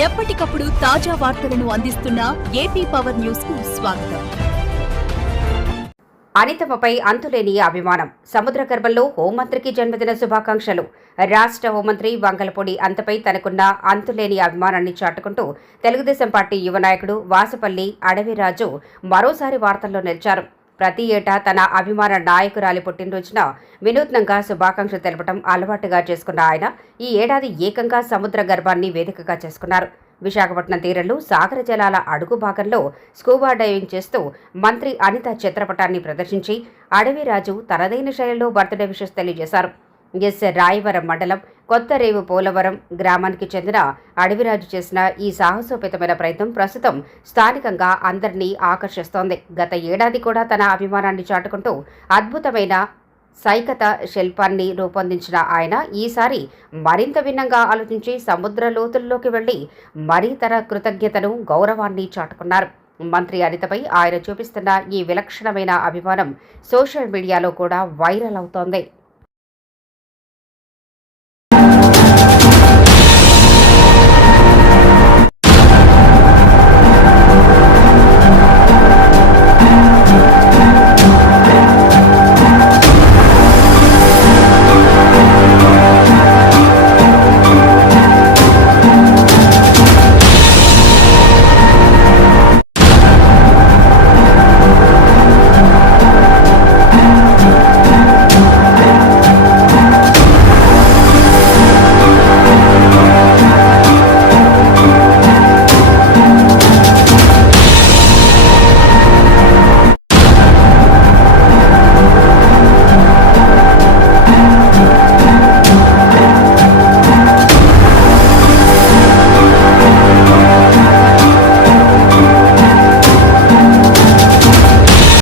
ఎప్పటికప్పుడు తాజా వార్తలను అందిస్తున్న ఏపీ పవర్ న్యూస్ కు స్వాగతం. అనితమ్మపై అంతులేని అభిమానం. సముద్ర గర్భంలో హోంమంత్రికి జన్మదిన శుభాకాంక్షలు. రాష్ట్ర హోంమంత్రి వంగలపూడి అనితపై తనకున్న అంతులేని అభిమానాన్ని చాటుకుంటూ తెలుగుదేశం పార్టీ యువ నాయకుడు వాసుపల్లి అడవిరాజు మరోసారి వార్తల్లో నిలిచారు. ప్రతి ఏటా తన అభిమాన నాయకురాలి పుట్టినరోజున వినూత్నంగా శుభాకాంక్షలు తెలపడం అలవాటుగా చేసుకున్న ఆయన ఈ ఏడాది ఏకంగా సముద్ర గర్భాన్ని వేదికగా చేసుకున్నారు. విశాఖపట్నం తీరంలో సాగర జలాల అడుగు భాగంలో స్కూబా డైవింగ్ చేస్తూ మంత్రి అనిత చిత్రపటాన్ని ప్రదర్శించి అడవిరాజు తనదైన శైలిలో బర్త్డే విషెస్ తెలియజేశారు. రాయవరం మండలం కొత్తరేవు పోలవరం గ్రామానికి చెందిన అడవిరాజు చేసిన ఈ సాహసోపేతమైన ప్రయత్నం ప్రస్తుతం స్థానికంగా అందరినీ ఆకర్షిస్తోంది. గత ఏడాది కూడా తన అభిమానాన్ని చాటుకుంటూ అద్భుతమైన సైకత శిల్పాన్ని రూపొందించిన ఆయన ఈసారి మరింత భిన్నంగా ఆలోచించి సముద్ర లోతుల్లోకి వెళ్లి మరీ తన కృతజ్ఞతను గౌరవాన్ని చాటుకున్నారు. మంత్రి అనితపై ఆయన చూపిస్తున్న ఈ విలక్షణమైన అభిమానం సోషల్ మీడియాలో కూడా వైరల్ అవుతోంది.